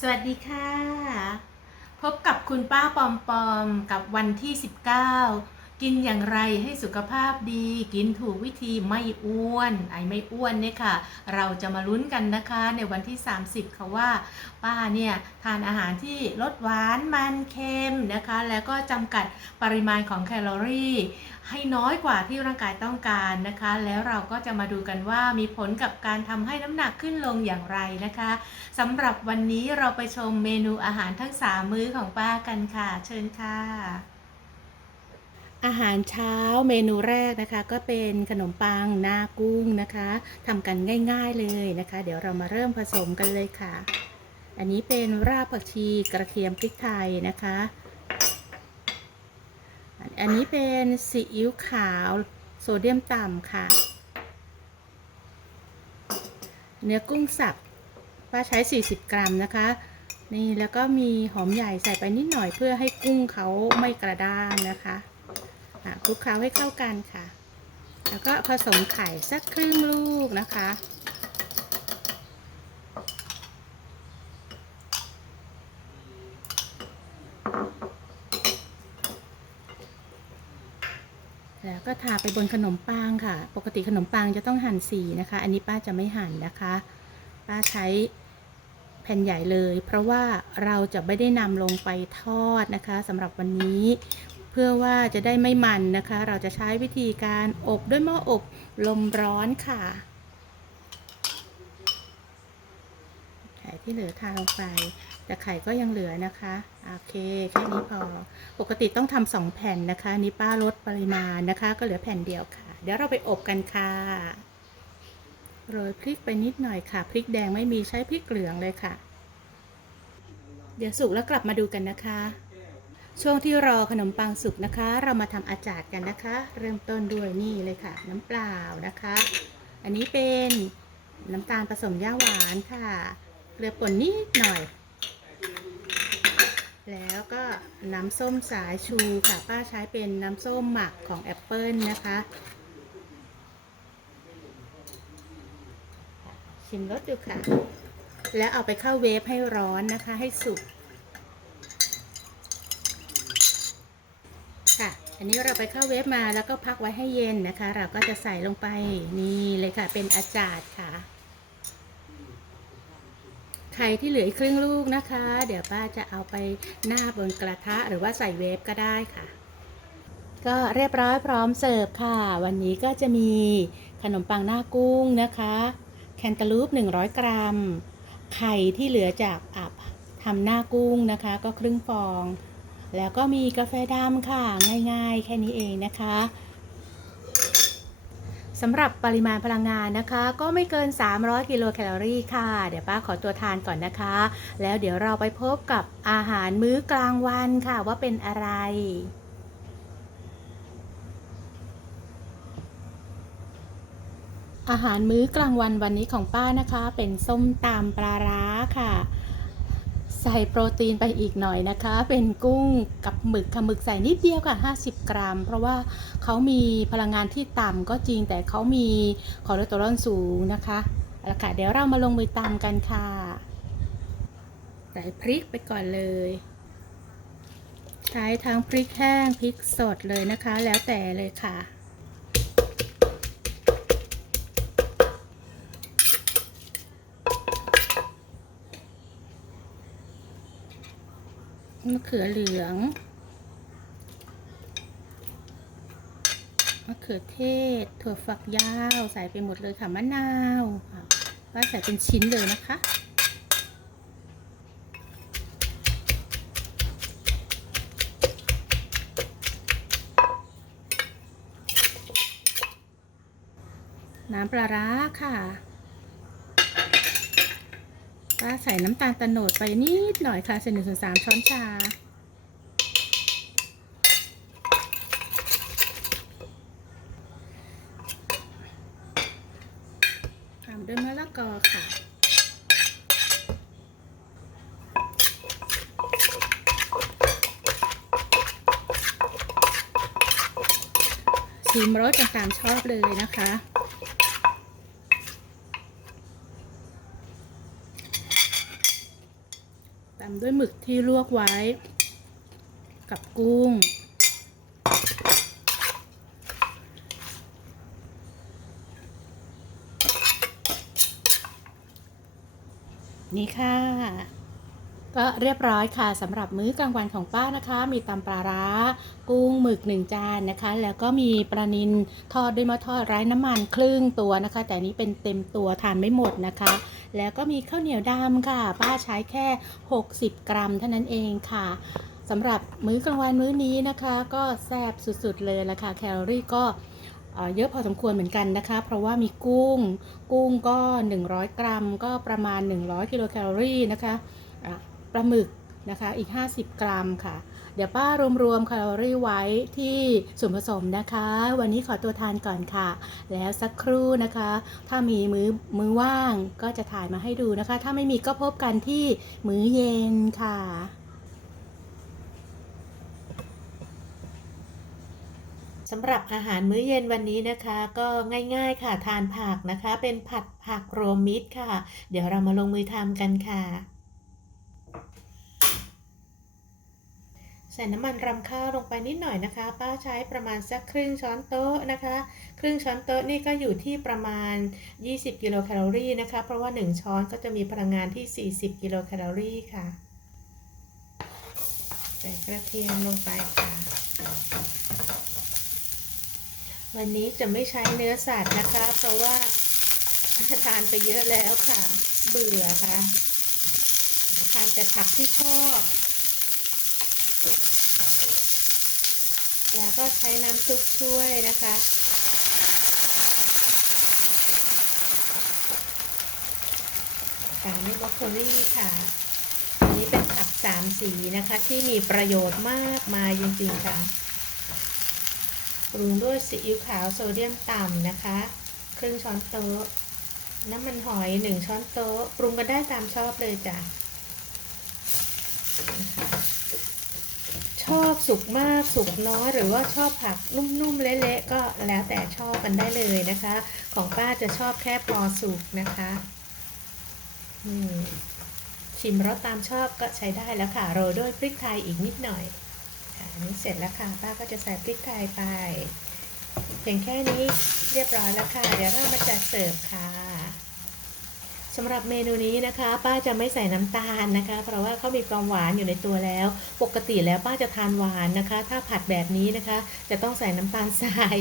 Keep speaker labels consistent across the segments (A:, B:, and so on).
A: สวัสดีค่ะ พบกับคุณป้าปอมปอมกับวันที่ 19 กินอย่างไรให้สุขภาพดี กินถูกวิธีไม่อ้วน ไอไม่อ้วนเนี่ยค่ะ เราจะมาลุ้นกันนะคะ ในวันที่ 30ค่ะว่า ป้าเนี่ยทานอาหารที่ลดหวานมันเค็มนะคะ แล้วก็จำกัดปริมาณของแคลอรี่ให้น้อยกว่าที่ร่างกายต้องการนะคะ แล้วเราก็จะมาดูกันว่ามีผลกับการทำให้น้ำหนักขึ้นลงอย่างไรนะคะสำหรับวันนี้เราไปชมเมนูอาหารทั้งสามมื้อของป้ากันค่ะ เชิญค่ะ อาหารเช้าเมนูแรกนะคะ ก็เป็นขนมปังหน้ากุ้งนะคะทำกันง่าย ๆเลยนะคะ เดี๋ยวเรามาเริ่มผสมกันเลยค่ะ อันนี้เป็นรากผักชีกระเทียมพริกไทยนะคะ อันนี้เป็นซีอิ๊วขาวโซเดียมต่ำค่ะ เนื้อกุ้งสับป้าใช้ 40 กรัมนะคะ นี่แล้วก็มีหอมใหญ่ใส่ไปนิดหน่อยเพื่อให้กุ้งเขาไม่กระด้างนะคะอะ คลุกเคล้าให้เข้ากันค่ะ แล้วก็ผสมไข่สักครึ่งลูกนะคะ แล้วก็ทาไปบนขนมปังค่ะ ปกติขนมปังจะต้องหั่นสีนะคะ อันนี้ป้าจะไม่หั่นนะคะ ป้าใช้แผ่นใหญ่เลย เพราะว่าเราจะไม่ได้นำลงไปทอดนะคะสำหรับวันนี้ เพื่อว่าจะได้ไม่มันนะคะ เราจะใช้วิธีการอบด้วยหม้ออบลมร้อนค่ะไข่ที่เหลือทาลงไป แต่ไข่ก็ยังเหลือนะคะ โอเค แค่นี้พอ ปกติต้องทำสองแผ่นนะคะนนี่ป้าลดปริมาณนะคะ ก็เหลือแผ่นเดียวค่ะ เดี๋ยวเราไปอบกันค่ะโรยพริกไปนิดหน่อยค่ะ พริกแดงไม่มีใช้พริกเหลืองเลยค่ะ เดี๋ยวสุกแล้วกลับมาดูกันนะคะ ช่วงที่รอขนมปังสุกนะคะ เรามาทำอาจาดกันนะคะ เริ่มต้นด้วยนี่เลยค่ะ น้ำเปล่านะคะ อันนี้เป็นน้ำตาลผสมย่าหวานค่ะเกลือป่นนิดหน่อย แล้วก็น้ำส้มสายชูค่ะป้าใช้เป็นน้ำส้มหมักของแอปเปิลนะคะ ชิมรสดูค่ะ แล้วเอาไปเข้าเวฟให้ร้อนนะคะให้สุก ค่ะ อันนี้เราไปเข้าเวฟมาแล้วก็พักไว้ให้เย็นนะคะ เราก็จะใส่ลงไปนี่เลยค่ะ เป็นอาจารย์ค่ะ ไข่ที่เหลืออีกครึ่งลูกนะคะ เดี๋ยวป้าจะเอาไปหน้าบนกระทะหรือว่าใส่เวฟก็ได้ค่ะ ก็เรียบร้อยพร้อมเสิร์ฟค่ะ วันนี้ก็จะมีขนมปังหน้ากุ้งนะคะ แคนตาลูป 100 กรัม ไข่ที่เหลือจากอับทำหน้ากุ้งนะคะ ก็ครึ่งฟอง แล้วก็มีกาแฟดำค่ะ ง่ายๆ แค่นี้เองนะคะสำหรับปริมาณพลังงานนะคะ ก็ไม่เกิน 300 กิโลแคลอรี่ค่ะ เดี๋ยวป้าขอตัวทานก่อนนะคะ แล้วเดี๋ยวเราไปพบกับอาหารมื้อกลางวันค่ะว่าเป็นอะไรอาหารมื้อกลางวันวันนี้ของป้านะคะ เป็นส้มตำปลาร้าค่ะ ใส่โปรตีนไปอีกหน่อยนะคะ เป็นกุ้งกับหมึกค่ะหมึกใส่นิดเดียวค่ะ 50 กรัม เพราะว่าเขามีพลังงานที่ต่ำก็จริงแต่เขามีคอเลสเตอรอลสูงนะคะเอาละค่ะเดี๋ยวเรามาลงมือตำกันค่ะ ใส่พริกไปก่อนเลย ใช้ทั้งพริกแห้งพริกสดเลยนะคะ แล้วแต่เลยค่ะ มะเขือเหลือง มะเขือเทศ ถั่วฝักยาว ใส่ไปหมดเลยค่ะ มะนาวป้าใส่เป็นชิ้นเลยนะคะ น้ำปลาร้าค่ะ ป้าใส่น้ำตาลตะโนดไปนิดหน่อยค่ะใส่หนึ่งส่วนสามช้อนชา ตามด้วยมะละกอค่ะชิมรสกันตามชอบเลยนะคะ ตามด้วยหมึกที่ลวกไว้ กับกุ้ง นี่ค่ะ ก็เรียบร้อยค่ะสำหรับมื้อกลางวันของป้านะคะ มีตำปลาร้า กุ้งหมึกหนึ่งจานนะคะ แล้วก็มีปลานิลทอดด้วยมะทอดไร้น้ำมันครึ่งตัวนะคะ แต่นี้เป็นเต็มตัวทานไม่หมดนะคะ แล้วก็มีข้าวเหนียวดำค่ะ ป้าใช้แค่ 60 กรัมเท่านั้นเองค่ะสำหรับมื้อกลางวันมื้อนี้นะคะ ก็แซ่บสุดๆเลยละค่ะแคลอรี่ก็เยอะพอสมควรเหมือนกันนะคะ เพราะว่ามีกุ้ง กุ้งก็ 100 กรัม ก็ประมาณ 100 กิโลแคลอรี่นะคะอะ ปลาหมึกนะคะอีก 50 กรัมค่ะ เดี๋ยวป้ารวมๆแคลอรี่ไว้ที่ส่วนผสมนะคะ วันนี้ขอตัวทานก่อนค่ะ แล้วสักครู่นะคะ ถ้ามีมือมือว่างก็จะถ่ายมาให้ดูนะคะ ถ้าไม่มีก็พบกันที่มื้อเย็นค่ะสำหรับอาหารมื้อเย็นวันนี้นะคะ ก็ง่ายๆค่ะทานผักนะคะ เป็นผัดผักรวมมิตรค่ะ เดี๋ยวเรามาลงมือทำกันค่ะ ใส่น้ำมันรำข้าวลงไปนิดหน่อยนะคะ ป้าใช้ประมาณสักครึ่งช้อนโต๊ะนะคะ ครึ่งช้อนโต๊ะนี่ก็อยู่ที่ประมาณ 20 กิโลแคลอรี่นะคะ เพราะว่า 1 ช้อนก็จะมีพลังงานที่ 40 กิโลแคลอรี่ค่ะ ใส่กระเทียมลงไปค่ะ วันนี้จะไม่ใช้เนื้อสัตว์นะคะ เพราะว่าทานไปเยอะแล้วค่ะ เบื่อค่ะ ทานแต่ผักที่ชอบ แล้วก็ใช้น้ำซุปช่วยนะคะ ตามด้วยบรอกโคลีค่ะ อันนี้เป็นผักสามสีนะคะ ที่มีประโยชน์มากมายจริงๆค่ะปรุงด้วยซีอิ๊วขาวโซเดียมต่ำนะคะ ครึ่งช้อนโต๊ะ น้ำมันหอยหนึ่งช้อนโต๊ะ ปรุงกันได้ตามชอบเลยจ้ะ อบสุกมากสุกน้อยหรือว่าชอบผักนุ่มๆเละๆก็แล้วแต่ชอบกันได้เลยนะคะ ของป้าจะชอบแค่พอสุกนะคะชิมรสตามชอบก็ใช้ได้แล้วค่ะโรยด้วยพริกไทยอีกนิดหน่อยค่ะอันนี้เสร็จแล้วค่ะป้าก็จะใส่พริกไทยไปเพียงแค่นี้เรียบร้อยแล้วค่ะ เดี๋ยวเรามาจัดเสิร์ฟค่ะ สำหรับเมนูนี้นะคะ ป้าจะไม่ใส่น้ำตาลนะคะ เพราะว่าเขามีความหวานอยู่ในตัวแล้ว ปกติแล้วป้าจะทานหวานนะคะ ถ้าผัดแบบนี้นะคะ จะต้องใส่น้ำตาลทราย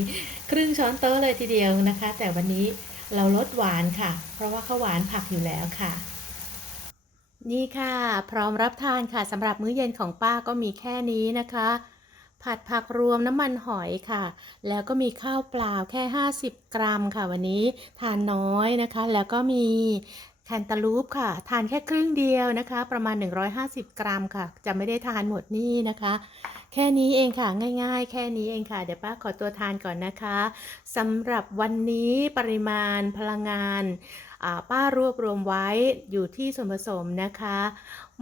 A: ครึ่งช้อนโต๊ะเลยทีเดียวนะคะ แต่วันนี้เราลดหวานค่ะ เพราะว่าเขาหวานผักอยู่แล้วค่ะนี่ค่ะ พร้อมรับทานค่ะสำหรับมื้อเย็นของป้าก็มีแค่นี้นะคะ ผัดผักรวมน้ำมันหอยค่ะ แล้วก็มีข้าวเปล่าแค่ 50 กรัมค่ะ วันนี้ทานน้อยนะคะ แล้วก็มีแคนตาลูปค่ะ ทานแค่ครึ่งเดียวนะคะ ประมาณ 150 กรัมค่ะ จะไม่ได้ทานหมดนี่นะคะ แค่นี้เองค่ะง่าย ๆ แค่นี้เองค่ะ เดี๋ยวป้าขอตัวทานก่อนนะคะสำหรับวันนี้ปริมาณพลังงานป้ารวบรวมไว้อยู่ที่ส่วนผสมนะคะ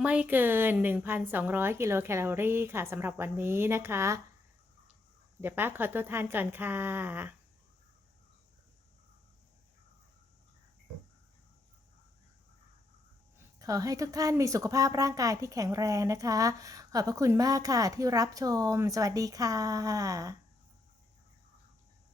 A: ไม่เกิน 1,200 กิโลแคลอรี่ค่ะสำหรับวันนี้นะคะ เดี๋ยวป้าขอตัวทานก่อนค่ะ ขอให้ทุกท่านมีสุขภาพร่างกายที่แข็งแรงนะคะ ขอบพระคุณมากค่ะที่รับชม สวัสดีค่ะ